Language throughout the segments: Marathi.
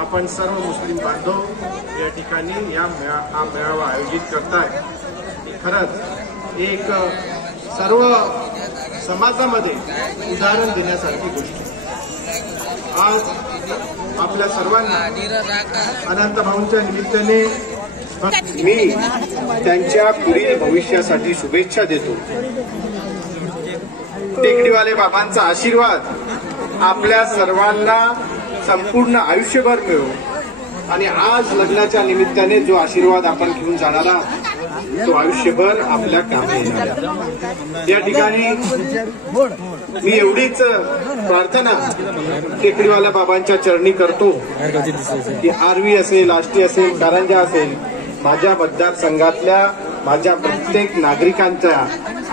आपण सर्व मुस्लिम बांधव या ठिकाणी हा मेळावा आयोजित करताय। खरंच एक सर्व समाजामध्ये उदाहरण देण्यासारखी गोष्ट। आज आपल्या सर्वांना अनंत भाऊंच्या निमित्ताने मी त्यांच्या पुढील भविष्यासाठी शुभेच्छा देतो। टेकडीवाले बाबांचा आशीर्वाद आपल्या सर्वांना संपूर्ण आयुष्यभर मिळो आणि आज लग्नाच्या निमित्ताने जो आशीर्वाद आपण घेऊन जाणार आहात तो आयुष्यभर आपल्या कामी येणार। या ठिकाणी मी एवढीच प्रार्थना टेकडीवाल्या बाबांच्या चरणी करतो की आरवी असेल, आष्टी असेल, कारंजा असेल, माझ्या मतदारसंघातल्या माझ्या प्रत्येक नागरिकांचा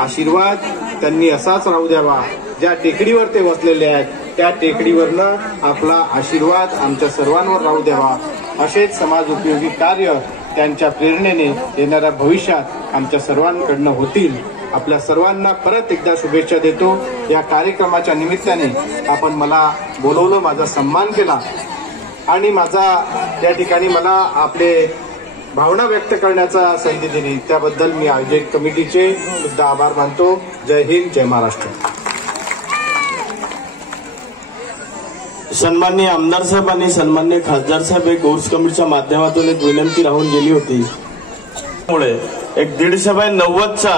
आशीर्वाद त्यांनी असाच राहू द्यावा। ज्या टेकडीवर ते बसलेले आहेत त्या टेकडीवरनं आपला आशीर्वाद आमच्या सर्वांवर राहू द्यावा। असेच समाज उपयोगी कार्य त्यांच्या प्रेरणेने येणाऱ्या भविष्यात आमच्या सर्वांकडनं होतील। आपल्या सर्वांना परत एकदा शुभेच्छा देतो। या कार्यक्रमाच्या निमित्ताने आपण मला बोलवलं, माझा सन्मान केला आणि माझा त्या ठिकाणी मला आपले भावना व्यक्त करण्याचा संधी दिली, त्याबद्दल मी आयोजक कमिटीचे सुद्धा आभार मानतो। जय हिंद, जय महाराष्ट्र। सन्माननीय आमदार साहेब आणि सन्माननीय खासदार साहेब एक उर्स कमिटीच्या माध्यमातून एक विनंती राहून गेली होती, त्यामुळे एक 150/90चा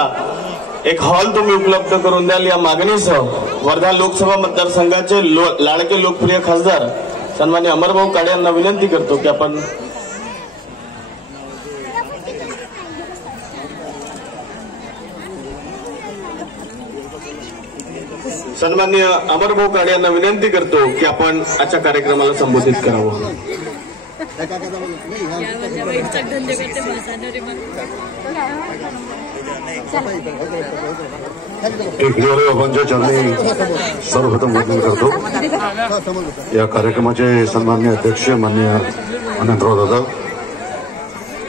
एक हॉल तुम्ही उपलब्ध करून द्याल या मागणीसह वर्धा लोकसभा मतदारसंघाचे लाडके लोकप्रिय खासदार सन्माननीय अमरभाऊ काळे यांना विनंती करतो की आपण सन्माननीय अमरभाऊ काळे यांना विनंती करतो की आपण आजच्या कार्यक्रमाला संबोधित करावं। टेकडीवाले बाबांच्या चरणी सर्वप्रथम वंदन करतो। या कार्यक्रमाचे सन्माननीय अध्यक्ष माननीय अनंतराव दादा,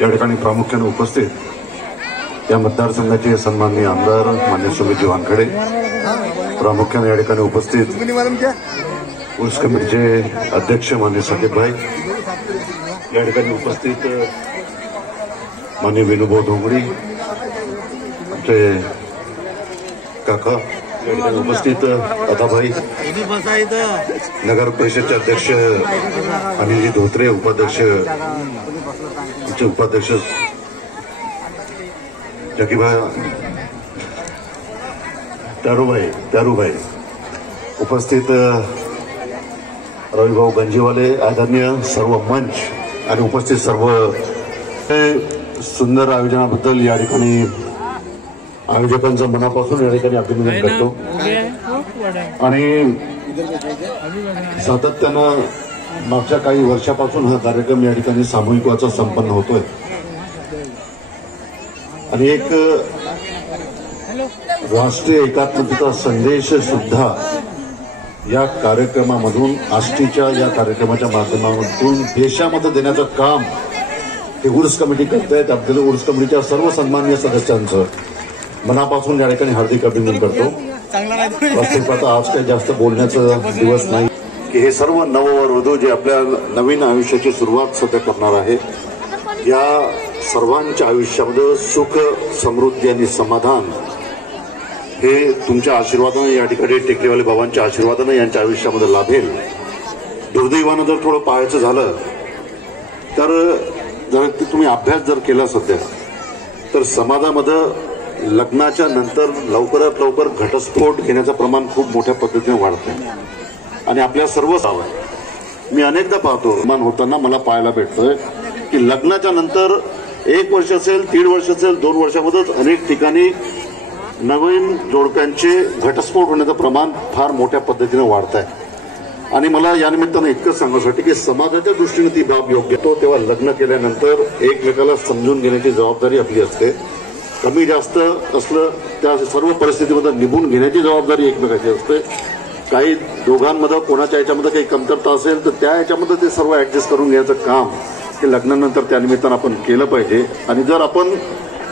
या ठिकाणी प्रामुख्याने उपस्थित या मतदारसंघाचे सन्माननीय आमदार माननीय सुमितजी वानखेडे, प्रामुख्याने या ठिकाणी उपस्थित उर्स कमिटीचे अध्यक्ष माननीय साकिब भाई, या ठिकाणी उपस्थित माननीय विनोभाऊ धोंगडी, आमचे काका, या ठिकाणी उपस्थित अताभाई, नगर परिषदचे अध्यक्ष अनिलजी धोत्रे, उपाध्यक्ष आमचे उपाध्यक्ष जकीभाई त्यारूभाई, उपस्थित रविभाऊ गंजीवाले, आदरणीय सर्व मंच आणि उपस्थित सर्व सुंदर आयोजनाबद्दल या ठिकाणी आयोजकांचं मनापासून या ठिकाणी अभिनंदन करतो। आणि सातत्यानं मागच्या काही वर्षापासून हा कार्यक्रम या ठिकाणी सामूहिकत्वाचा संपन्न होतोय आणि एक राष्ट्रीय एकात्मतेचा संदेश सुद्धा या कार्यक्रमामधून, आष्टीच्या या कार्यक्रमाच्या माध्यमातून देशामध्ये देण्याचं काम हे उर्स कमिटी करते। त्याबद्दल उर्स कमिटीच्या सर्व सन्माननीय सदस्यांचं मनापासून या ठिकाणी हार्दिक अभिनंदन करतो। वास्तविक आता आज काही जास्त बोलण्याचा दिवस नाही की हे सर्व नववधू जे आपल्या नवीन आयुष्याची सुरुवात सध्या करणार आहे, या सर्वांच्या आयुष्यामध्ये सुख, समृद्धी आणि समाधान हे तुमच्या आशीर्वादाने, या ठिकाणी टेकडीवाले बाबांच्या आशीर्वादाने यांच्या आयुष्यामध्ये लाभेल। दुर्दैवानं जर थोडं पाहायचं झालं तर जर तुम्ही अभ्यास जर केला सध्या तर समाजामध्ये लग्नाच्या नंतर लवकरात लवकर घटस्फोट घेण्याचं प्रमाण खूप मोठ्या पद्धतीने वाढतंय आणि आपल्या सर्व मी अनेकदा पाहतो मान होताना मला पाहायला भेटतोय की लग्नाच्या नंतर 1 वर्ष असेल, 1.5 वर्ष असेल, 2 वर्षामध्येच अनेक ठिकाणी नवीन जोडप्यांचे घटस्फोट होण्याचं प्रमाण फार मोठ्या पद्धतीने वाढत आहे। आणि मला या निमित्तानं इतकंच सांगण्यासाठी की समाजाच्या दृष्टीने ती बाब योग्य तो तेव्हा लग्न केल्यानंतर एकमेकाला समजून घेण्याची जबाबदारी आपली असते। कमी जास्त असलं त्या सर्व परिस्थितीमध्ये निभून घेण्याची जबाबदारी एकमेकाची असते। काही दोघांमध्ये कोणाच्या याच्यामध्ये काही कमतरता असेल तर त्या याच्यामध्ये ते सर्व ऍडजस्ट करून घ्यायचं काम हे लग्नानंतर त्या निमित्तानं आपण केलं पाहिजे। आणि जर आपण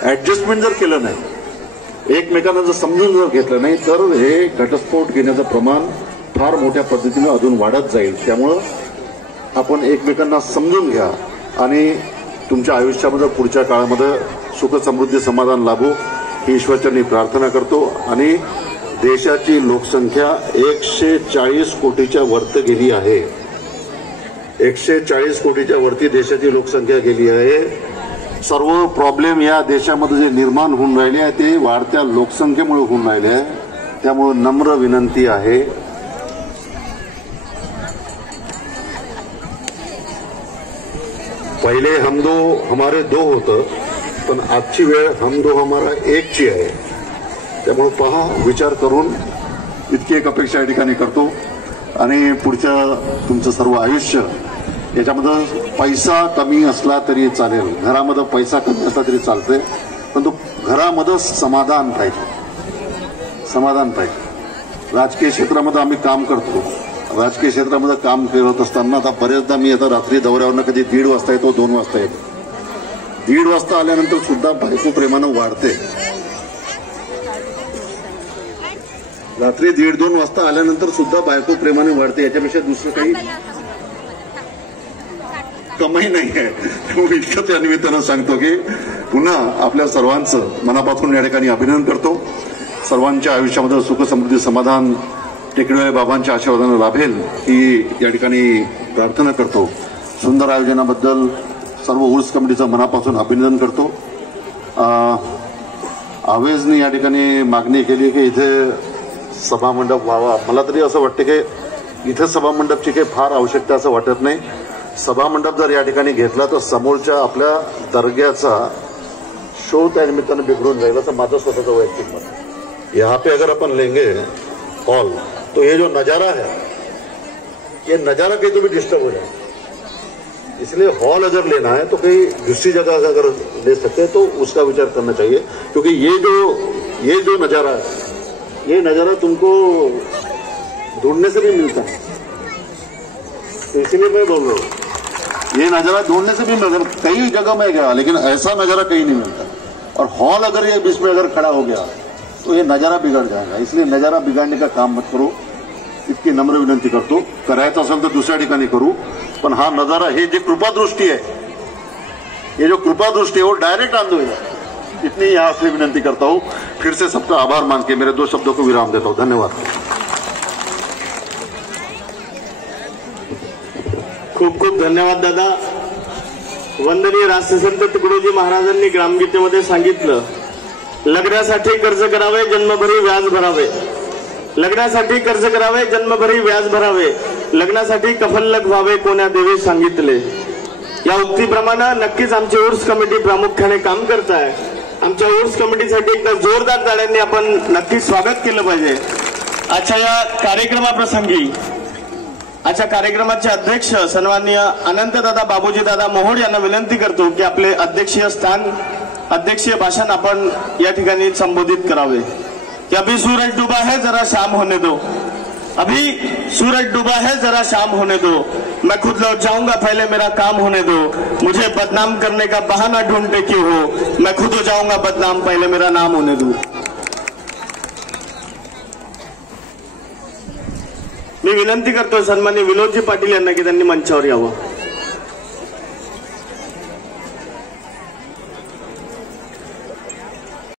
ऍडजस्टमेंट जर केलं नाही, एकमेकांना जर समजून जर घेतलं नाही तर हे घटस्फोट घेण्याचं प्रमाण फार मोठ्या पद्धतीने अजून वाढत जाईल। त्यामुळं आपण एकमेकांना समजून घ्या आणि तुमच्या आयुष्यामध्ये पुढच्या काळामध्ये सुख समृद्धी समाधान लाभो ही ईश्वरचरणी प्रार्थना करतो। आणि देशाची लोकसंख्या 140 कोटीच्या वरती गेली आहे। 140 कोटीच्या वरती देशाची लोकसंख्या गेली आहे। सर्व प्रॉब्लेम या देशामध्ये जे निर्माण होऊन राहिले आहे ते वाढत्या लोकसंख्येमुळे होऊन राहिले आहे। त्यामुळे नम्र विनंती आहे, पहिले हम दो हमारे दो होतं, पण आजची वेळ हम दो हमारा एकची आहे। त्यामुळे पहा, विचार करून इतकी एक अपेक्षा या ठिकाणी करतो। आणि पुढचं तुमचं सर्व आयुष्य याच्यामध्ये पैसा कमी असला तरी चालेल, घरामध्ये पैसा कमी असला तरी चालते, पण तो घरामध्ये समाधान पाहिजे, समाधान पाहिजे। राजकीय क्षेत्रामध्ये आम्ही काम करतो, राजकीय क्षेत्रामध्ये काम करत असताना आता बरेचदा मी आता रात्री दौऱ्यावरनं कधी 1:30 वाजता येतो, 2 वाजता येतो। 1:30 वाजता आल्यानंतर सुद्धा बायको प्रेमानं वाढते, रात्री 1:30-2 वाजता आल्यानंतर सुद्धा बायको प्रेमाने वाढते, याच्यापेक्षा दुसरं काही कमाई नाही आहे। त्यामुळे इतकं त्या निमित्तानं सांगतो की पुन्हा आपल्या सर्वांचं मनापासून या ठिकाणी अभिनंदन करतो। सर्वांच्या आयुष्यामध्ये सुख समृद्धी समाधान टेकडे बाबांच्या आशीर्वादाने लाभेल ही या ठिकाणी प्रार्थना करतो। सुंदर आयोजनाबद्दल सर्व उर्स कमिटीचं मनापासून अभिनंदन करतो। आवेजने या ठिकाणी मागणी केली की इथे सभामंडप व्हावा। मला तरी असं वाटतं की इथे सभामंडपची काही फार आवश्यकता असं वाटत नाही। सभामंडप जर या ठिकाणी घेतला तर समोरच्या आपल्या दर्ग्याचा शो त्या निमित्तानं बिघडून जाईल असं माझं स्वतःचं वैयक्तिक मत आहे। यहाँ पे अगर अपन लेंगे हॉल तो ये जो नजारा है, ये नजारा कहीं तो भी डिस्टर्ब हो जाए, इसलिए हॉल अगर लेना है तो कहीं दूसरी जगह अगर ले सकते हैं तो उसका विचार करना चाहिए। क्योंकि ये जो नजारा है, ये नजारा तुमको ढूंढने से भी मिलता है, तो इसलिए मैं बोल रहा हूँ ये नजारा ढूंढने से भी मिलता है। कई जगह में गया लेकिन ऐसा नजारा कहीं नहीं मिलता, और हॉल अगर ये बीच में अगर खड़ा हो गया तो ये नजारा बिगड़ जाएगा। इसलिए नजारा बिगाड़ने का काम मत करो, इतकी नम्र विनंती करतो। करायचं असेल तर दुसऱ्या ठिकाणी करू, पण हा नजारा, हे जे कृपादृष्टी है, ये जो कृपादृष्टी है वो डायरेक्ट आंदो है। इतनी यहाँ से विनंती करता हूँ। फिर से सबका आभार मान के मेरे 2 शब्दों को विराम देता हूँ। धन्यवाद। खूप खूप धन्यवाद दादा। वंदनीय राष्ट्रसंत तुकडोजी महाराजांनी ग्रामगीतेमध्ये सांगितलं, लग्नासाठी कर्ज करावे, जन्मभरी व्याज भरावे। लग्नासाठी कर्ज करावे, जन्मभरी व्याज भरावे, लग्नासाठी कफल्लक व्हावे, कोण्या देवी सांगितले। या उक्तीप्रमाणे नक्कीच आमची उर्स कमिटी प्रामुख्याने काम करत आहे। आमच्या उर्स कमिटीसाठी एकदा जोरदार ताड्यांनी आपण नक्की स्वागत केलं पाहिजे। आजच्या या कार्यक्रमाप्रसंगी आजच्या कार्यक्रमाचे अध्यक्ष सन्माननीय अनंतदादा बाबूजीदादा मोहोड यांना विनंती करतो की आपले अध्यक्षीय भाषण आपण या ठिकाणी संबोधित करावे। कि अभी सूरज डूबा है, जरा शाम होने दो। अभी सूरज डूबा है, जरा शाम होने दो। मैं खुद लौट जाऊंगा, पहले मेरा काम होने दो। मुझे बदनाम करने का बहाना ढूंढते क्यों हो, मैं खुद हो जाऊंगा बदनाम, पहले मेरा नाम होने दो। मी विनंती करतो सन्माननीय विनोदजी पाटील यांना की त्यांनी मंचावर यावं।